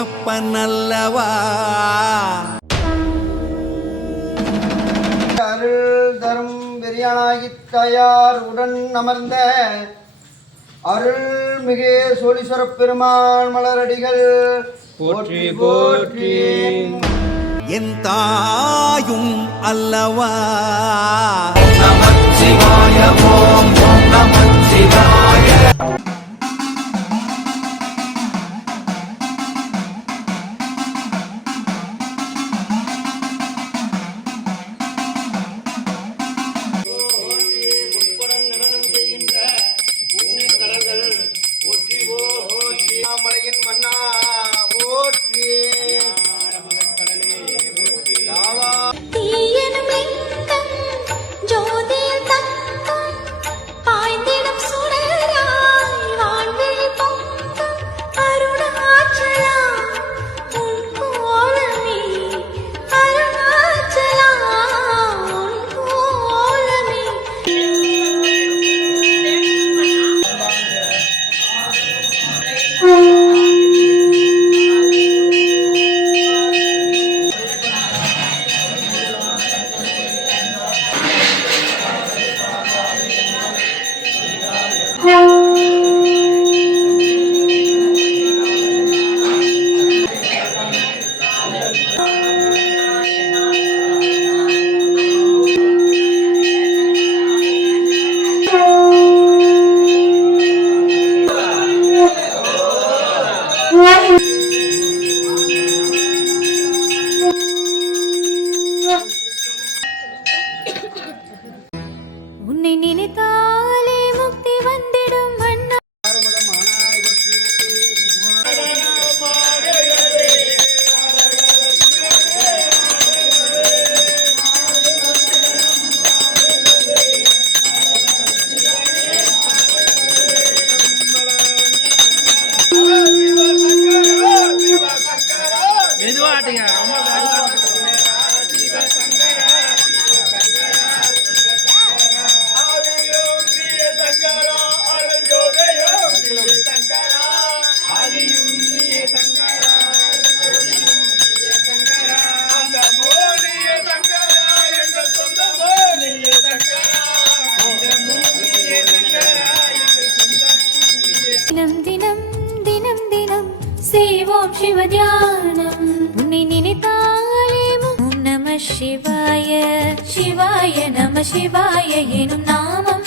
அப்பனல்லவா. அருள் தரும் பெரியானாகி தாயார் உடன் அமர்ந்த அருள்மிகு சோழீஸ்வர பெருமாள் மலரடிகள் போற்றி போற்றி. என் தாயும் அல்லவா. உன்னை நினைத்தாலே முக்தி வந்திடும் அண்ணா. மெதுவாட்டிங்க தினம் தினம் தினம் தினம் செய்வோம் சிவத்தியானம். உன்னை நினைத்தாலே ஓம் நம சிவாய சிவாய நம சிவாய எனும் நாமம்